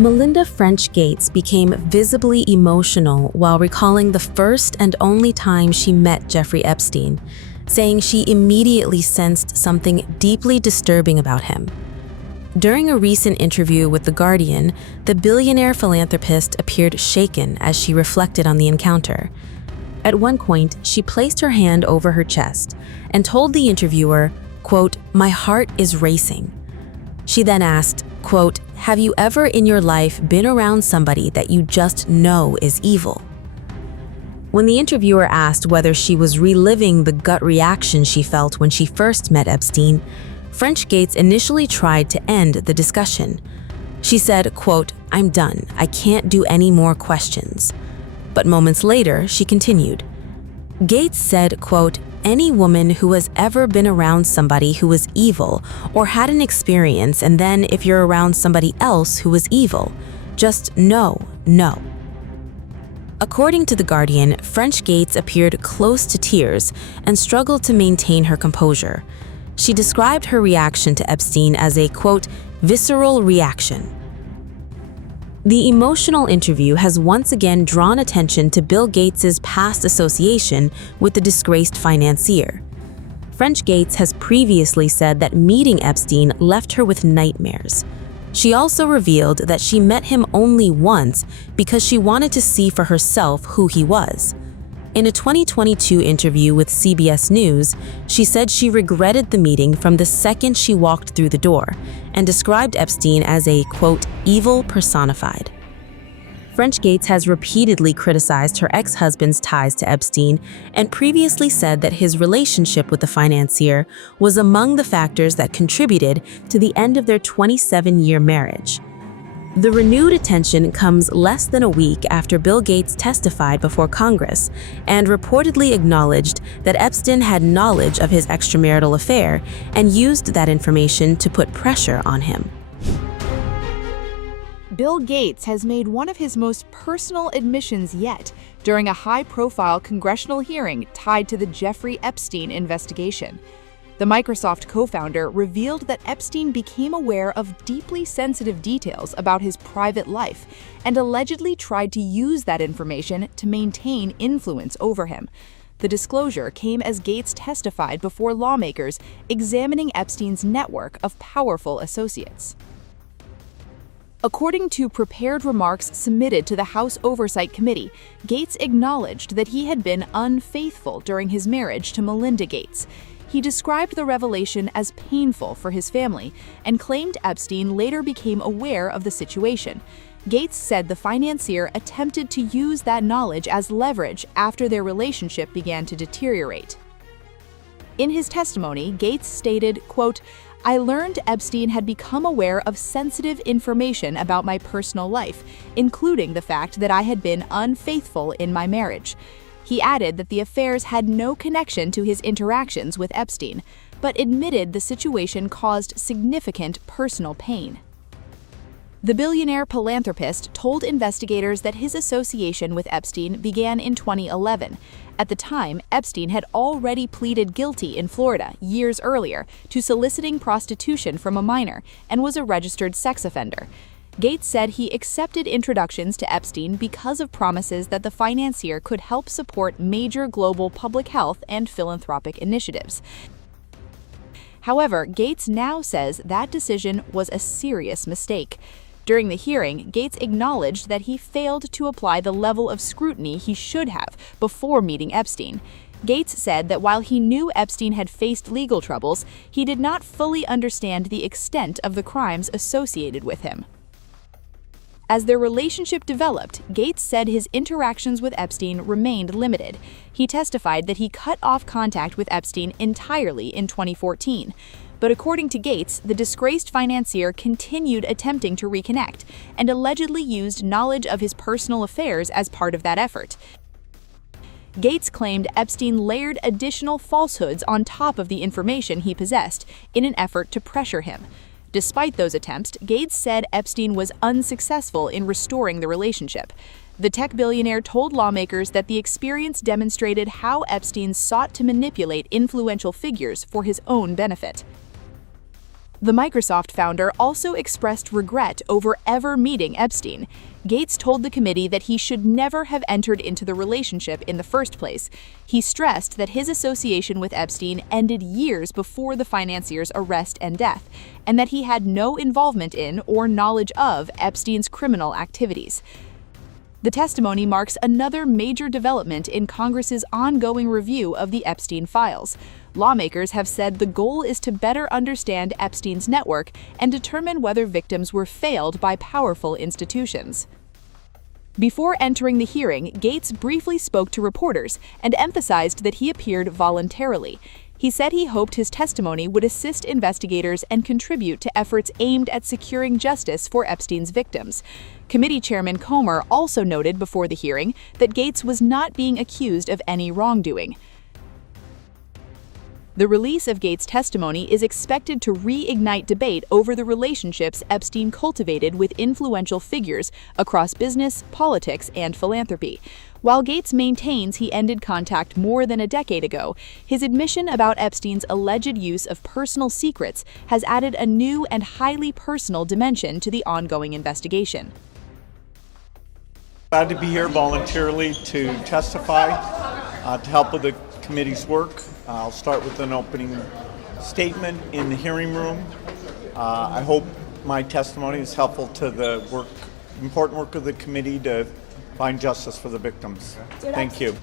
Melinda French Gates became visibly emotional while recalling the first and only time she met Jeffrey Epstein, saying she immediately sensed something deeply disturbing about him. During a recent interview with The Guardian, the billionaire philanthropist appeared shaken as she reflected on the encounter. At one point, she placed her hand over her chest and told the interviewer, quote, "My heart is racing." She then asked, quote, "Have you ever in your life been around somebody that you just know is evil?" When the interviewer asked whether she was reliving the gut reaction she felt when she first met Epstein, French Gates initially tried to end the discussion. She said, quote, "I'm done. I can't do any more questions." But moments later, she continued. Gates said, quote, "Any woman who has ever been around somebody who was evil or had an experience, and then if you're around somebody else who was evil, just no. According to The Guardian, French Gates appeared close to tears and struggled to maintain her composure. She described her reaction to Epstein as a, quote, "visceral reaction." The emotional interview has once again drawn attention to Bill Gates's past association with the disgraced financier. French Gates has previously said that meeting Epstein left her with nightmares. She also revealed that she met him only once because she wanted to see for herself who he was. In a 2022 interview with CBS News, she said she regretted the meeting from the second she walked through the door and described Epstein as a, quote, "evil personified." French Gates has repeatedly criticized her ex-husband's ties to Epstein and previously said that his relationship with the financier was among the factors that contributed to the end of their 27-year marriage. The renewed attention comes less than a week after Bill Gates testified before Congress and reportedly acknowledged that Epstein had knowledge of his extramarital affair and used that information to put pressure on him. Bill Gates has made one of his most personal admissions yet during a high-profile congressional hearing tied to the Jeffrey Epstein investigation. The Microsoft co-founder revealed that Epstein became aware of deeply sensitive details about his private life and allegedly tried to use that information to maintain influence over him. The disclosure came as Gates testified before lawmakers examining Epstein's network of powerful associates. According to prepared remarks submitted to the House Oversight Committee, Gates acknowledged that he had been unfaithful during his marriage to Melinda Gates. He described the revelation as painful for his family and claimed Epstein later became aware of the situation. Gates said the financier attempted to use that knowledge as leverage after their relationship began to deteriorate. In his testimony, Gates stated, quote, "I learned Epstein had become aware of sensitive information about my personal life, including the fact that I had been unfaithful in my marriage." He added that the affairs had no connection to his interactions with Epstein, but admitted the situation caused significant personal pain. The billionaire philanthropist told investigators that his association with Epstein began in 2011. At the time, Epstein had already pleaded guilty in Florida years earlier to soliciting prostitution from a minor and was a registered sex offender. Gates said he accepted introductions to Epstein because of promises that the financier could help support major global public health and philanthropic initiatives. However, Gates now says that decision was a serious mistake. During the hearing, Gates acknowledged that he failed to apply the level of scrutiny he should have before meeting Epstein. Gates said that while he knew Epstein had faced legal troubles, he did not fully understand the extent of the crimes associated with him. As their relationship developed, Gates said his interactions with Epstein remained limited. He testified that he cut off contact with Epstein entirely in 2014. But according to Gates, the disgraced financier continued attempting to reconnect and allegedly used knowledge of his personal affairs as part of that effort. Gates claimed Epstein layered additional falsehoods on top of the information he possessed in an effort to pressure him. Despite those attempts, Gates said Epstein was unsuccessful in restoring the relationship. The tech billionaire told lawmakers that the experience demonstrated how Epstein sought to manipulate influential figures for his own benefit. The Microsoft founder also expressed regret over ever meeting Epstein. Gates told the committee that he should never have entered into the relationship in the first place. He stressed that his association with Epstein ended years before the financier's arrest and death, and that he had no involvement in or knowledge of Epstein's criminal activities. The testimony marks another major development in Congress's ongoing review of the Epstein files. Lawmakers have said the goal is to better understand Epstein's network and determine whether victims were failed by powerful institutions. Before entering the hearing, Gates briefly spoke to reporters and emphasized that he appeared voluntarily. He said he hoped his testimony would assist investigators and contribute to efforts aimed at securing justice for Epstein's victims. Committee Chairman Comer also noted before the hearing that Gates was not being accused of any wrongdoing. The release of Gates' testimony is expected to reignite debate over the relationships Epstein cultivated with influential figures across business, politics, and philanthropy. While Gates maintains he ended contact more than a decade ago, his admission about Epstein's alleged use of personal secrets has added a new and highly personal dimension to the ongoing investigation. Glad to be here voluntarily to testify, to help with the committee's work. I'll start with an opening statement in the hearing room. I hope my testimony is helpful to the important work of the committee to find justice for the victims. Thank you.